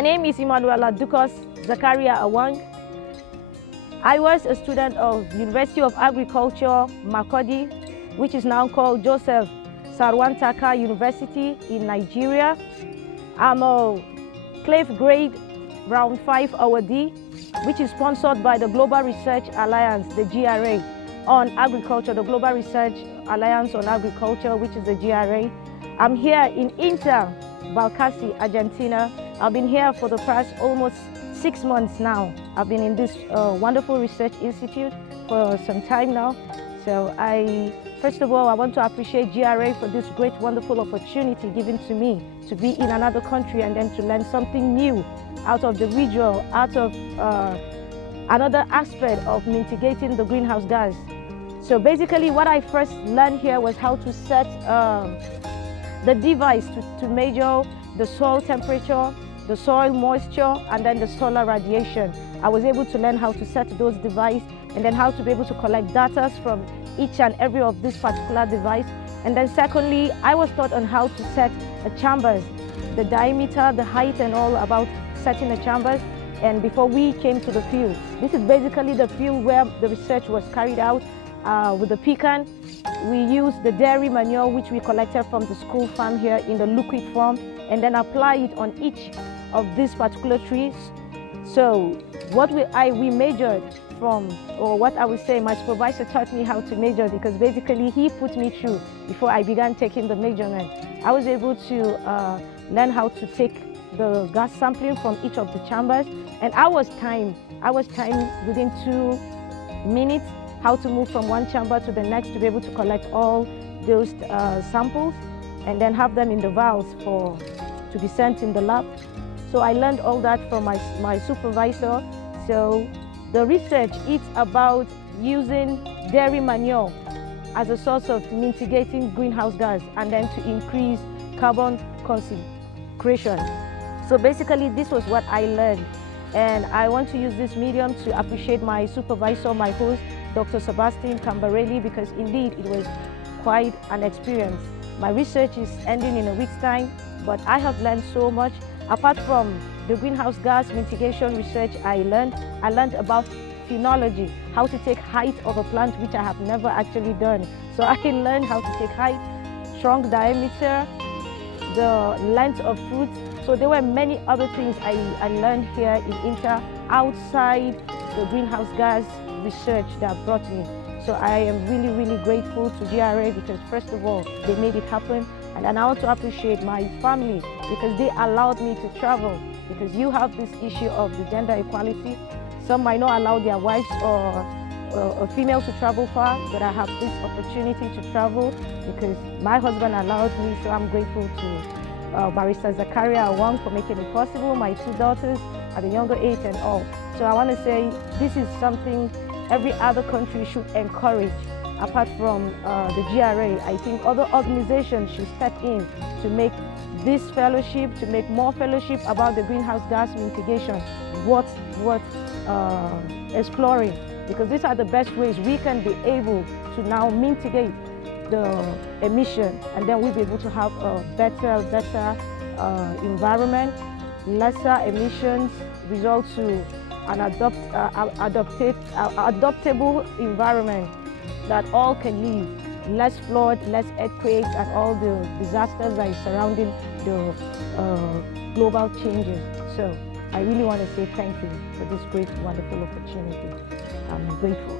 My name is Emmanuela Dukos Zakaria Awang. I was a student of University of Agriculture, Makurdi, which is now called Joseph Sarwantaka University in Nigeria. I'm a CLAF grade round 5 awardee, which is sponsored by the Global Research Alliance, the GRA, on agriculture, the Global Research Alliance on Agriculture, which is the GRA. I'm here in INTA, Balcarce, Argentina. I've been here for the past almost 6 months now. I've been in this wonderful research institute for some time now. So first of all, I want to appreciate GRA for this great, wonderful opportunity given to me to be in another country and then to learn something new out of the visual, out of another aspect of mitigating the greenhouse gas. So basically what I first learned here was how to set the device to measure the soil temperature, the soil moisture, and then the solar radiation. I was able to learn how to set those devices and then how to be able to collect data from each and every of this particular device. And then secondly, I was taught on how to set the chambers, the diameter, the height, and all about setting the chambers. And before we came to the field, this is basically the field where the research was carried out with the pecan. We used the dairy manure which we collected from the school farm here in the liquid form and then apply it on each of these particular trees. So what we measured from, or what I would say my supervisor taught me how to measure, because basically he put me through before I began taking the measurement. I was able to learn how to take the gas sampling from each of the chambers, and I was timed within 2 minutes how to move from one chamber to the next to be able to collect all those samples and then have them in the vials to be sent in the lab. So I learned all that from my supervisor. So the research is about using dairy manure as a source of mitigating greenhouse gas and then to increase carbon concentration. So basically this was what I learned. And I want to use this medium to appreciate my supervisor, my host, Dr. Sebastian Cambarelli, because indeed it was quite an experience. My research is ending in a week's time, but I have learned so much. Apart from the greenhouse gas mitigation research I learned about phenology, how to take height of a plant, which I have never actually done. So I can learn how to take height, trunk diameter, the length of fruits. So there were many other things I learned here in INTA outside the greenhouse gas research that brought me. So I am really, really grateful to GRA because first of all, they made it happen. And I want to appreciate my family because they allowed me to travel, because you have this issue of the gender equality. Some might not allow their wives or a female to travel far, but I have this opportunity to travel because my husband allowed me, so I'm grateful to Barrister Zakaria Awang for making it possible, my 2 daughters at a younger age and all. So I want to say this is something every other country should encourage. Apart from the GRA, I think other organizations should step in to make this fellowship, to make more fellowship about the greenhouse gas mitigation worth exploring, because these are the best ways we can be able to now mitigate the emission, and then we'll be able to have a better environment, lesser emissions, result to an adaptable environment that all can live, less flood, less earthquakes, and all the disasters that is surrounding the global changes. So I really want to say thank you for this great, wonderful opportunity. I'm grateful.